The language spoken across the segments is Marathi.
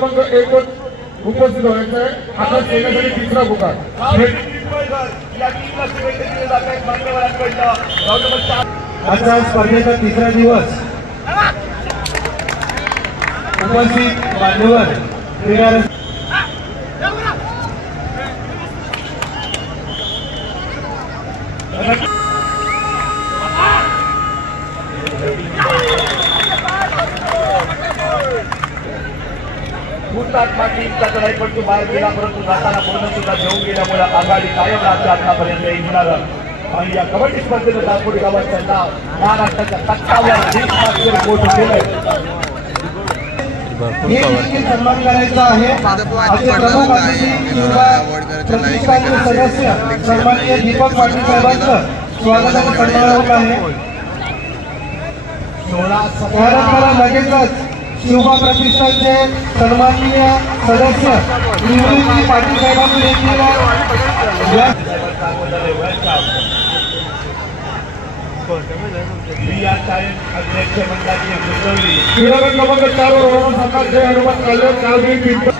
क्रमांक 1 वर उपस्थित व्हायचं आहे. आता सेनेसाठी तिसरा पुकार. आजचा स्पर्धेचा तिसरा दिवस उपस्थित मान्यवर क्रीडा टीमचा चढाईपटू बाहेर गेला, परंतु जाताना पूर्ण सुद्धा घेऊन गेल्यामुळे आघाडी कायम राहते आतापर्यंत येणार. आणि या कबड्डी स्पर्धेचं दापोडी गावाचं नाव महाराष्ट्राच्या तक्त्यावर मोठं केलंय. सन्मान करायचा आहे. प्रमुख अतिथी किंवा प्रतिष्ठानचे सदस्य सन्माननीय दीपक पाटील साहेबांचं स्वागताचं सन्मान होत आहे. त्यानंतर लगेचच शिवबा प्रतिष्ठानचे सन्माननीय सदस्य निवृत्ती पाटील साहेबांनी देखील क्रमांक 4 वर हनुमान कल्याण कालवी पिंपळ.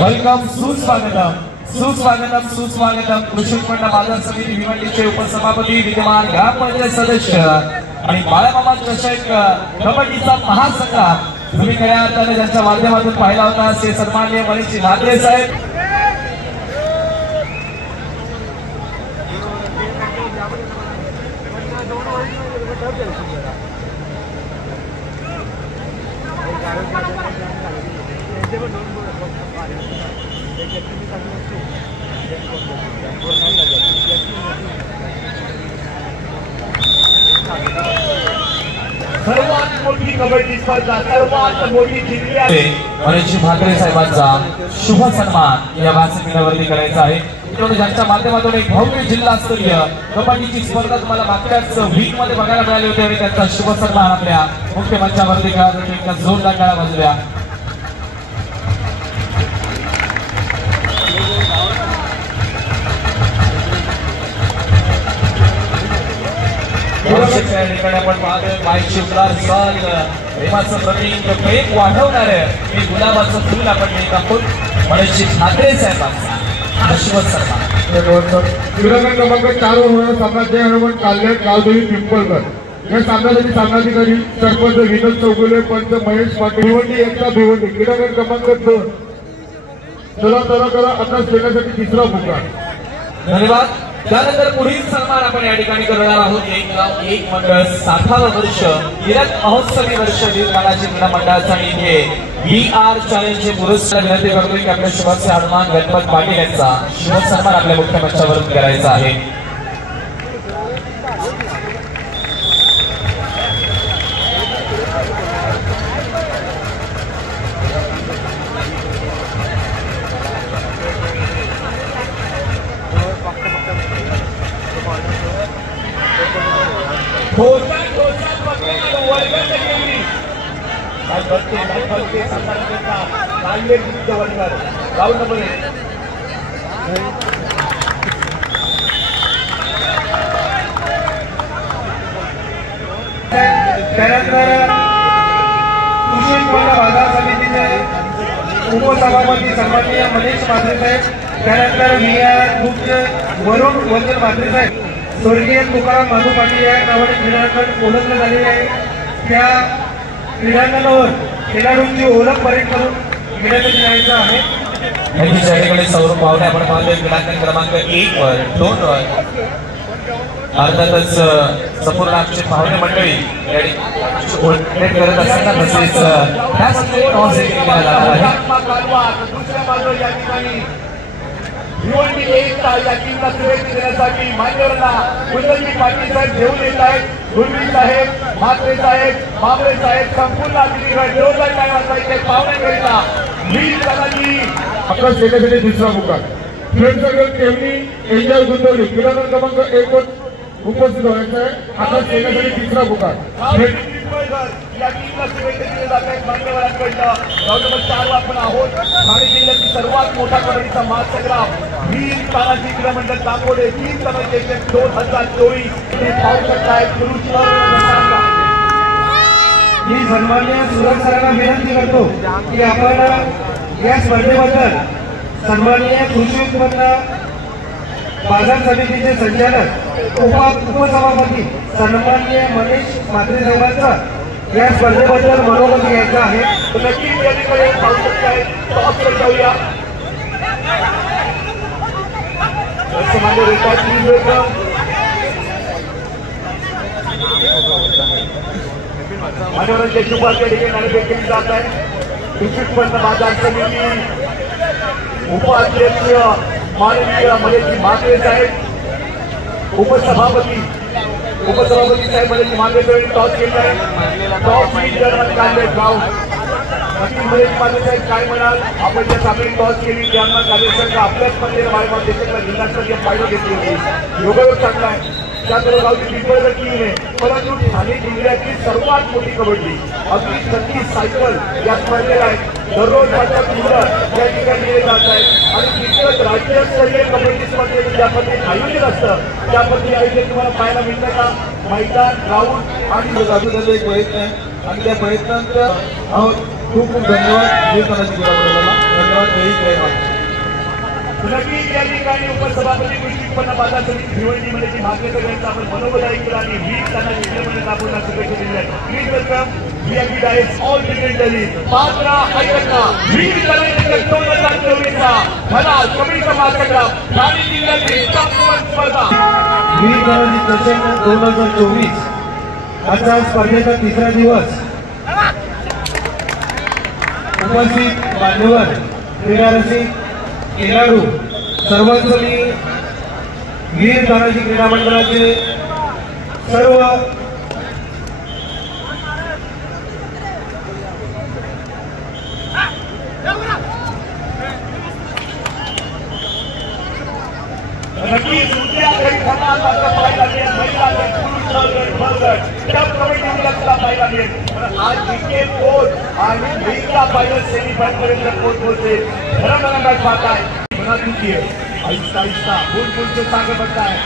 वेलकम, सुस्वागतम सुस्वागतम सुस्वागतम. कृषी उत्पन्न बाजार समिती भिवंडीचे उपसभापती, विद्यमान ग्रामपंचायत सदस्य आणि बाळामामा चषक कबड्डीचा महासंग्राम तुम्ही खऱ्या अर्थाने ज्यांच्या माध्यमातून पाहिला होता ते सन्माननीय मनीष म्हात्रे साहेब. सर्वात मोठी कबड्डी स्पर्धा, सर्वात मोठी जिंकली आहे. मनीष म्हात्रे साहेबांचा शुभ सन्मान या व्यासपीठावरती करायचा आहे. ज्यांच्या माध्यमातून एक भव्य जिल्हास्तरीय कबड्डीची स्पर्धा तुम्हाला मागच्याच वीक मध्ये बघायला मिळाली होती आणि त्यांचा शुभ सन्मान आपल्या मुख्य मंचावरती करा. जोरदार टाळ्या वाजल्या. आपण पाहतोय बाईची उदार सल प्रेमाचं प्रतीक, प्रेम वाढवणार हे गुलाबाचं फूल आपण घेत आहोत. मनीष म्हात्रे साहेबांचा शुभ सन्मान. क्रमांक 4 वर साम्राज्य हनुमान कल्याण कालदेवी पिंपळकर. या सामन्यासाठी सामनाधिकारी सरपंच विनोद चौगुले, पंच महेश पाटील. भिवंडी एकता भिवंडी. क्रीडा क्रमांक 2. चला करा आता सेनेसाठी तिसरा पुकार. धन्यवाद. त्यानंतर पुढील सन्मान आपण या ठिकाणी करणार आहोत. एक गाव एक मंडळ 60वे वर्ष हिरक महोत्सवी वर्ष निर्माणाचे क्रीडा मंडळाचा आणि इथे VR चॅलेंजचे पुरस्कार विनंती करतोय की आपल्या शुभस्य हनुमान गणपत पाटील यांचा शुभ सन्मान आपल्या मुख्य मंचावर करायचा आहे. त्यानंतर कृषी उत्पन्न बाजार समितीचे उपसभापती सन्माननीय मनीष म्हात्रे साहेब. त्यानंतर VR ग्रुपचे वरुण वंदन म्हात्रे साहेब. स्वर्गीय तुकाराम माधू पाटील या नावाने क्रीडांगण ओळखलं झालेले आहे. त्या क्रीडांगणावर खेळाडूंची ओळख परेड करून क्रीडांगण जायचं आहे. सौरभ पावले आपण पाहतोय क्रीडांगण क्रमांक 1 वर 2 वर. अर्थातच संपूर्ण आमची पाहुणे मंडळी करत असताना तसेच भिवंडी एकता या टीमला शुभेच्छा देण्यासाठी मान्यवरांना उदयजी पाटील साहेब घेऊन येत आहेत. गुरवी साहेब, म्हात्रे साहेब, बाबळे साहेब संपूर्ण अतिथीगण जोरदार टाळ्या वाजवायचे. पाहुण्यांकरिता वीर कलाजी आपल्या सेनेसाठी दुसरा पुकार. फ्रेंड सर्कल केवली एंजल गुंतवली. क्रीडा क्रमांक 1 वर उपस्थित व्हायचं आहे. आता सेनेसाठी तिसरा पुकार. या टीमला शुभेच्छा दिल्या जात आहेत मान्यवरांकडनं. गाव नंबर 4 वर आपण आहोत. ठाणे जिल्ह्यातील सर्वात मोठा कबड्डीचा महासंग्राम वीर तानाजी क्रीडा मंडळ दापोडे 3 समितीचे 2024 हे पाहू शकताय. मी सन्माननीय सुरज सरांना विनंती करतो की आपण या स्पर्धेबद्दल सन्माननीय कृषी उत्पन्न बाजार समितीचे संचालक उपसभापती सन्माननीय मनीष म्हात्रे साहेबांचा या स्पर्धेबद्दल मनोगत घ्यायचं आहे. नक्कीच या ठिकाणी पाहू शकताय टॉप जाऊया मान्यवरांच्या शुभाच्या ठिकाणी देखील जात आहे. कृषी उत्पन्न बाजार समिती उपाध्यक्ष माननीय मनीष म्हात्रे साहेब, उपसभापती साहेब मनीष म्हात्रे साहेब टॉस केला आहे. टॉस ही जर्मन काढले गाव नक्की मनीष म्हात्रे साहेब काय म्हणाल? आपण ज्या सामने टॉस केली जर्मन काढले संघ आपल्याच स्पर्धेला बाळगाव देशातला जिल्हास्तरीय फायदा घेतली होती. योगायोग चांगला आहे. त्याकडे गावची पिंपळगड टीम आहे, परंतु ठाणे जिल्ह्यातली सर्वात मोठी कबड्डी अगदी 36 सायकल या स्पर्धेला आहे. दररोज माझ्या मुलं या ठिकाणी दिले जात आहेत आणि तितकंच राज्यस्तरीय कबड्डी स्पर्धेचं ज्या पद्धतीने आयोजित असतं त्या पद्धतीने आयोजन तुम्हाला पाहायला मिळतं का? मैदान ग्राउंड आणि त्याचा एक प्रयत्न आहे आणि त्या प्रयत्नांचा खूप खूप धन्यवाद. धन्यवाद. नक्कीच या ठिकाणी उपसभापती कृषी उत्पन्न बाजार समिती भिवंडीमध्ये जी मागणी यांचा आपण मनोबल ऐकलं आणि वीज त्यांना जिल्ह्यामध्ये आपण शुभेच्छा दिल्या आहेत. Please welcome VIP dais all cricket दली पात्रा ऐकता वीज त्यांना 2024 मला कबड्डीचा मार्गक्रम ठाणे जिल्ह्यातील स्पर्धा वीज दलाची चषक 2024 आजचा स्पर्धेचा तिसरा दिवस. उपस्थित मान्यवर क्रीडारसिक खेळाडू सर्वांचं मी वीर तानाजी क्रीडा मंडळाचे सर्व नक्कीच उद्या काही खंडात पाहायला मिळेल. महिला पाहायला मिळेल. आज क्रिकेट कोच आणि महिला पाहिलं सेमीफायनल पर्यंत पोहोचते. खरं मॅच पाहत आहे बना दीजिए आहिस्ता आहिस्ता बोल से आगे बढ़ता है.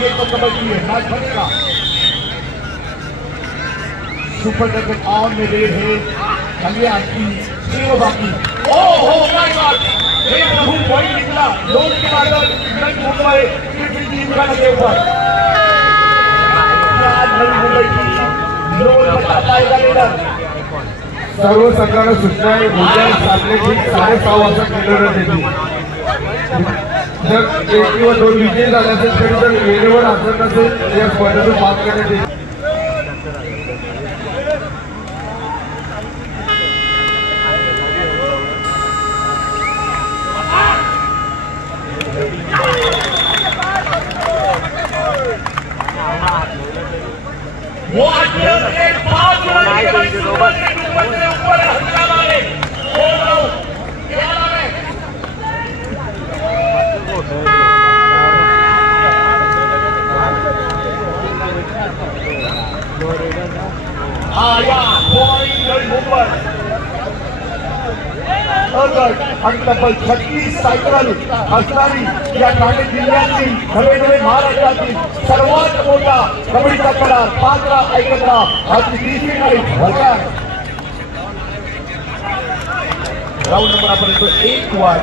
ये तो कबड्डी है, मैच बनेगा. सुपर टैकल ऑन में रेड है कल्याण की सेवा बाकी. ओह माय गॉड, ये प्रभु पॉइंट निकला. लोन के बाद मुंबई क्रिकेट टीम का के ऊपर मुंबई की लोन बचा पाएगा लीडर. सर्व संघाला सूचना आहे. उद्या सामने ठीक 6:30 वाजता केलेलं देतील. जर 1 किंवा 2 विजय झाले असेल तरी जर वेळेवर हजर नसेल या स्पर्धेचं पास करण्यात येईल. आणि तब्बल 36 सायकल असणारी या ठाणे जिल्ह्यातील नवे महाराष्ट्रातील सर्वात मोठा कबड्डीचा करार पात्रा ऐकता आज तिसरी नाईट होता. राऊंड नंबर आपण 1 वाट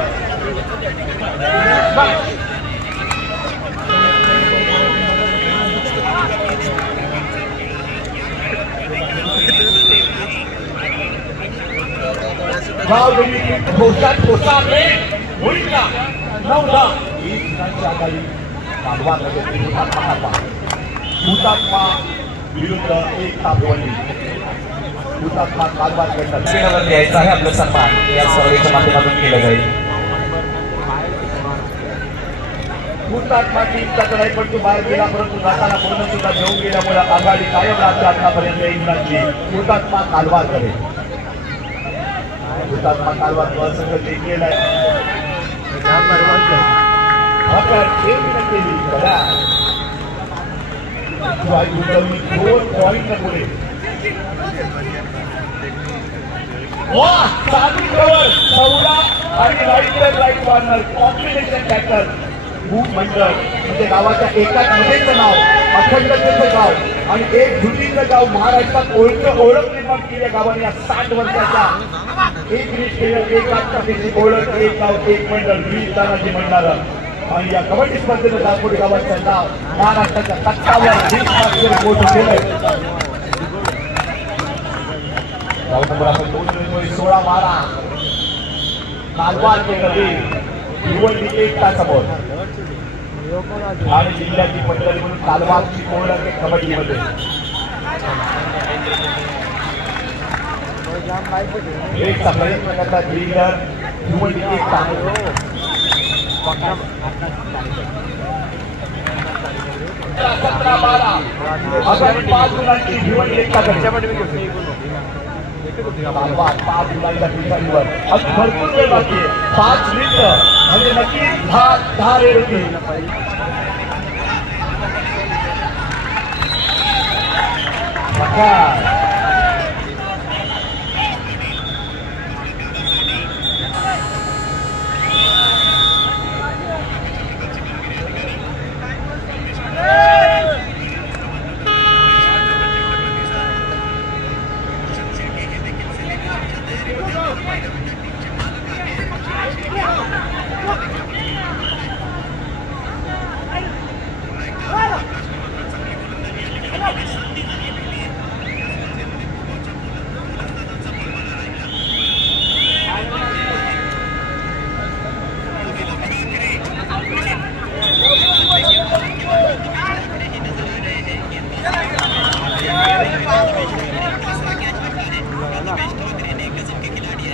गाव घोषात रे होईल का 9 हुतात्मा विरुद्ध एक भिवंडी. हुतात्मा कालबार करतात द्यायचा आहे. आपलं सन्मान या स्पर्धेच्या माध्यमातून केलं जाईल. हुतात्मा टीमचा चढाईपटू बाहेर गेला परंतु जाताना पूर्ण सुद्धा घेऊन गेल्यामुळे आघाडी कायम राहते आतापर्यंत इंग्लंडची. हुतात्मा कालबार करेल. हुतात्मा कालबार संघ केलाय केली बघा 2 पॉइंट पुढे. आणि राईट कॉर्नर कॉम्बिनेशन टॅकल. खूप मंडळ म्हणजे गावाच्या एकाच मध्येच नाव अखंडतेचं गाव आणि एक जुटीचं गाव महाराष्ट्रात ओळख निर्माण केली गावाने या 60 वर्षाच्या एक एकात्मतेची ओळख, एक गाव एक मंडळ, वीर तानाजी मंडळ. आणि या कबड्डी स्पर्धेनं दापोडी गावाचं नाव महाराष्ट्राच्या तत्वावर मोठं केलंय. 16-12 कालवार भिवंडी एकता समोर आणि जिल्ह्याची मंडळी म्हणून कालवारची ओळख आहे कबड्डीमध्ये. एकचा प्रयत्न करतात लीडर भिवंडी एकता. 17-12 आगामी 5 गुणांची भिवंडी एकता करते. 5 गुणांच्या ठिकाणीवर अजून भरपूर वेळ बाकी आहे. 5 मिनिटं म्हणजे नक्की 10 रेड होतील. प्रकाश